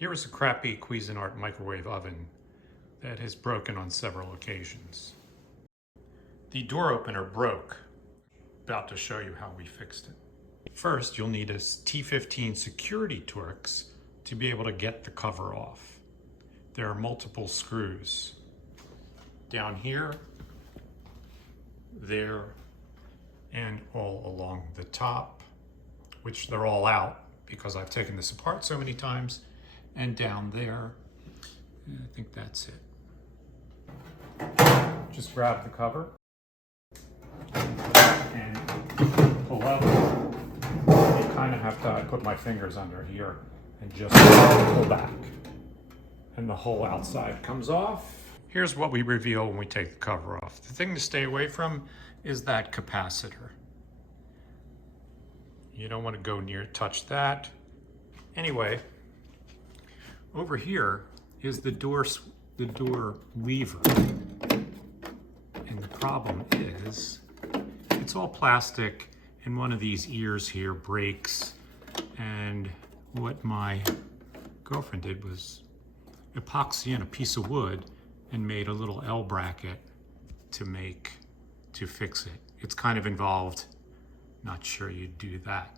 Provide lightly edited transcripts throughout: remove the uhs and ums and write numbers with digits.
Here is a crappy Cuisinart microwave oven that has broken on several occasions. The door opener broke. About to show you how we fixed it. First, you'll need a T15 security Torx to be able to get the cover off. There are multiple screws down here, there, and all along the top, which they're all out because I've taken this apart so many times, and down there. And I think that's it. Just grab the cover and pull up. You kind of have to, I put my fingers under here and just pull back. And the whole outside comes off. Here's what we reveal when we take the cover off. The thing to stay away from is that capacitor. You don't want to go near, touch that. Anyway, over here is the door lever. And the problem is, it's all plastic and one of these ears here breaks. And what my girlfriend did was epoxy in a piece of wood and made a little L bracket to fix it. It's kind of involved. Not sure you'd do that.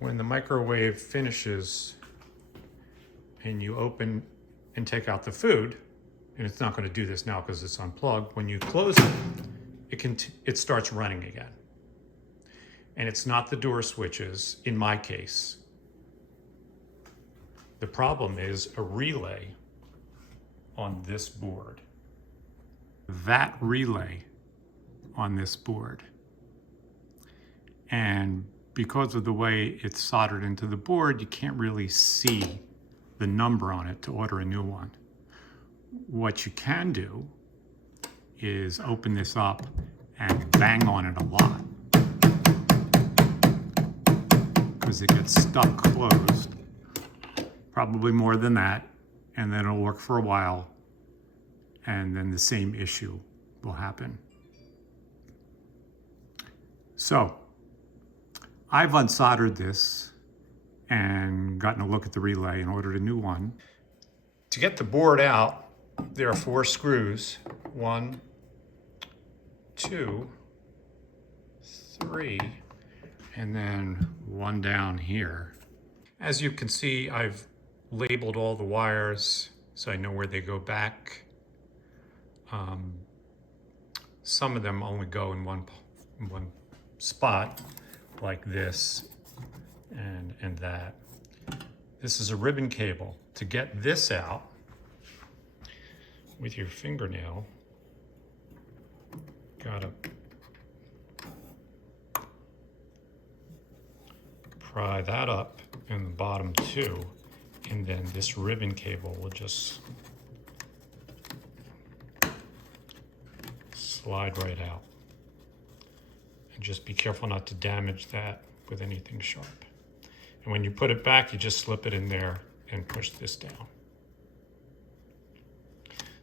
When the microwave finishes and you open and take out the food, and it's not going to do this now because it's unplugged, when you close it, it starts running again. And it's not the door switches, in my case. The problem is a relay on this board. That relay on this board. And because of the way it's soldered into the board, you can't really see the number on it to order a new one. What you can do is open this up and bang on it a lot, because it gets stuck closed, probably more than that, and then it'll work for a while, and then the same issue will happen. So I've unsoldered this and gotten a look at the relay and ordered a new one. To get the board out, there are 4 screws. 1, 2, 3, and then one down here. As you can see, I've labeled all the wires so I know where they go back. Some of them only go in one spot, like this and that. This is a ribbon cable. To get this out with your fingernail, gotta pry that up in the bottom too, and then this ribbon cable will just slide right out. And just be careful not to damage that with anything sharp. And when you put it back, you just slip it in there and push this down.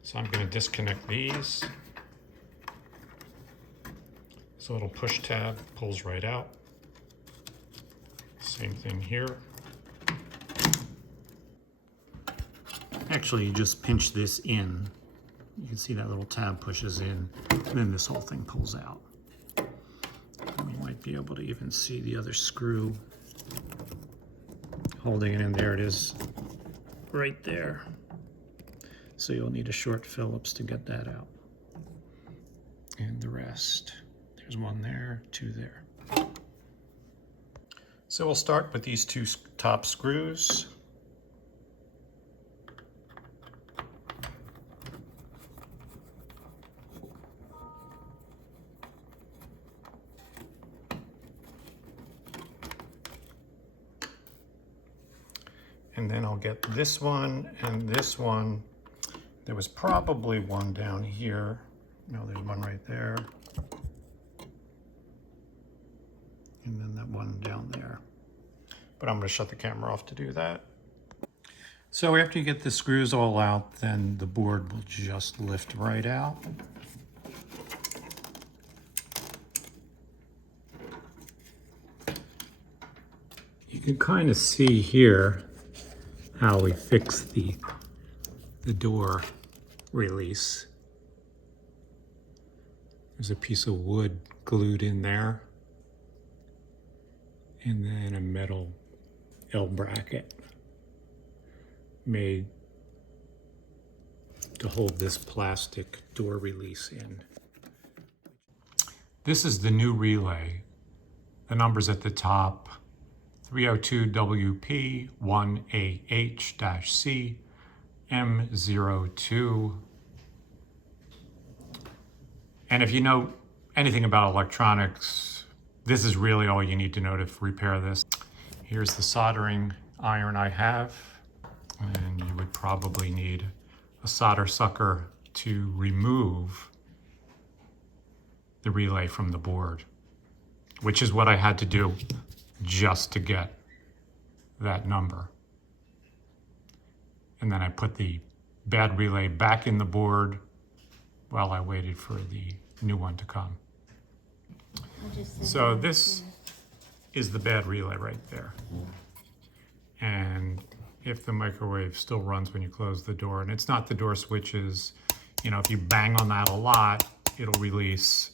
So I'm going to disconnect these. This little push tab pulls right out. Same thing here. Actually, you just pinch this in. You can see that little tab pushes in, and then this whole thing pulls out. And you might be able to even see the other screw holding it in. There it is, right there. So you'll need a short Phillips to get that out. And the rest. There's one there, 2 there. So we'll start with these 2 top screws. And then I'll get this one and this one. There was probably one down here. No, there's one right there. And then that one down there. But I'm going to shut the camera off to do that. So after you get the screws all out, then the board will just lift right out. can kind of see here how we fix the door release. There's a piece of wood glued in there, and then a metal L bracket made to hold this plastic door release in. This is the new relay. The numbers at the top: 302WP 1AH-C M02. And if you know anything about electronics, this is really all you need to know to repair this. Here's the soldering iron I have, and you would probably need a solder sucker to remove the relay from the board, which is what I had to do just to get that number. And then I put the bad relay back in the board while I waited for the new one to come. So this is the bad relay right there. And if the microwave still runs when you close the door, and it's not the door switches, you know, if you bang on that a lot, it'll release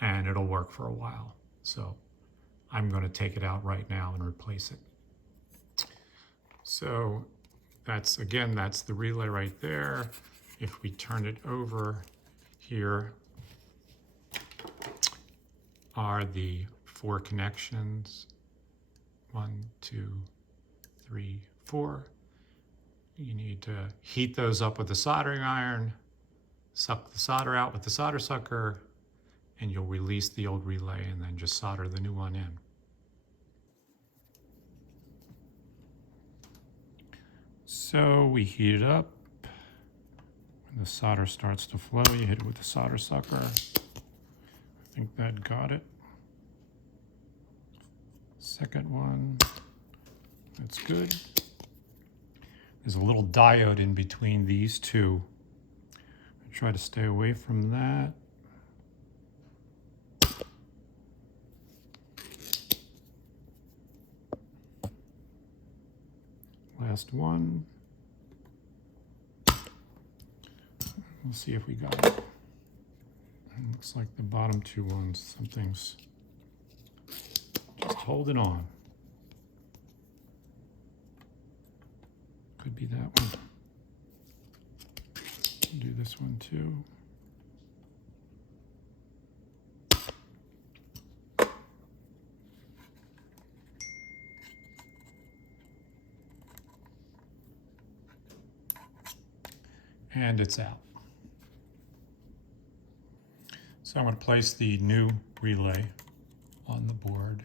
and it'll work for a while. So I'm going to take it out right now and replace it. So that's, again, that's the relay right there. If we turn it over, here are the 4 connections. 1, 2, 3, 4. You need to heat those up with a soldering iron, suck the solder out with the solder sucker, and you'll release the old relay and then just solder the new one in. So we heat it up. When the solder starts to flow, you hit it with the solder sucker. I think that got it. Second one, that's good. There's a little diode in between these two. I try to stay away from that. Last one. We'll see if we got it. It looks like the bottom 2 ones, something's just holding on. Could be that one. Do this one too. And it's out. So I'm going to place the new relay on the board.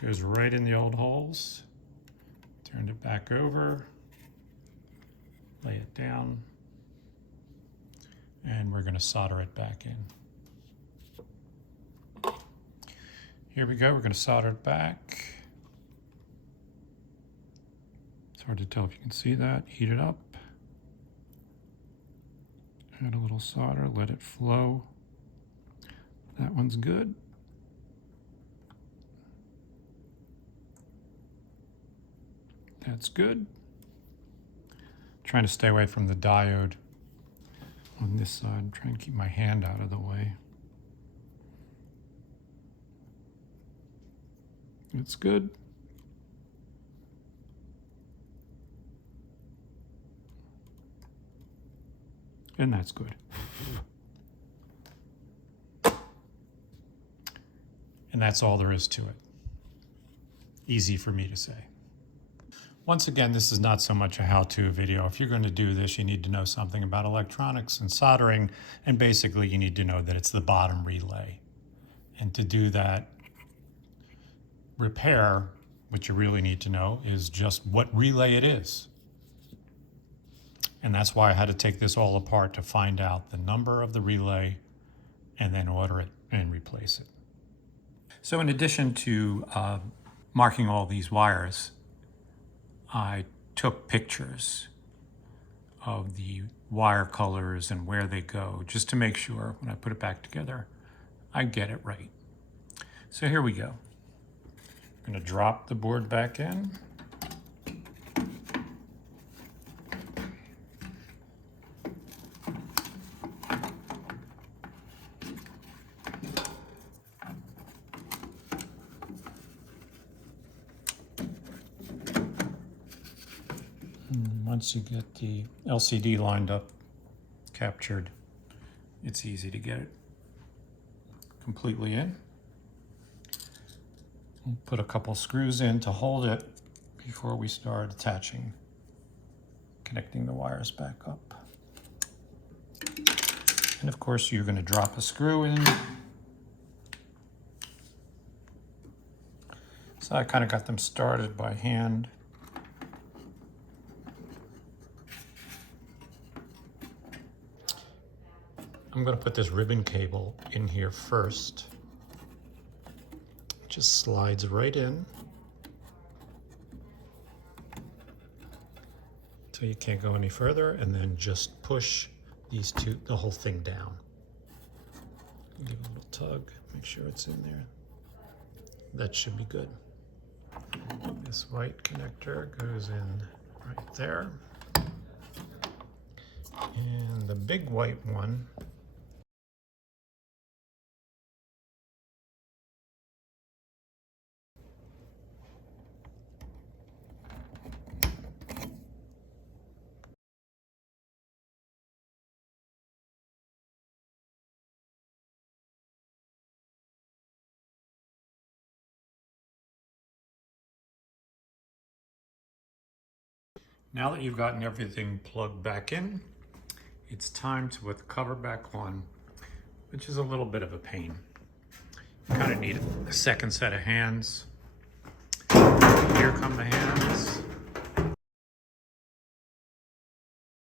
Goes right in the old holes. Turn it back over. Lay it down. And we're going to solder it back in. Here we go. We're going to solder it back. It's hard to tell if you can see that. Heat it up. Add a little solder, let it flow. That one's good. That's good. Trying to stay away from the diode on this side. I'm trying to keep my hand out of the way. It's good. And that's good. And that's all there is to it. Easy for me to say. Once again, this is not so much a how-to video. If you're going to do this, you need to know something about electronics and soldering, and basically you need to know that it's the bottom relay. And to do that repair, what you really need to know is just what relay it is. And that's why I had to take this all apart to find out the number of the relay and then order it and replace it. So in addition to marking all these wires, I took pictures of the wire colors and where they go, just to make sure when I put it back together, I get it right. So here we go. I'm going to drop the board back in. Once you get the LCD lined up, captured, it's easy to get it completely in. We'll put a couple screws in to hold it before we start attaching, connecting the wires back up. And of course, you're going to drop a screw in. So I kind of got them started by hand. I'm going to put this ribbon cable in here first. It just slides right in. So you can't go any further, and then just push the whole thing down. Give it a little tug, make sure it's in there. That should be good. This white connector goes in right there. And the big white one Now that you've gotten everything plugged back in, it's time to put the cover back on, which is a little bit of a pain. You kind of need a second set of hands. Here come the hands.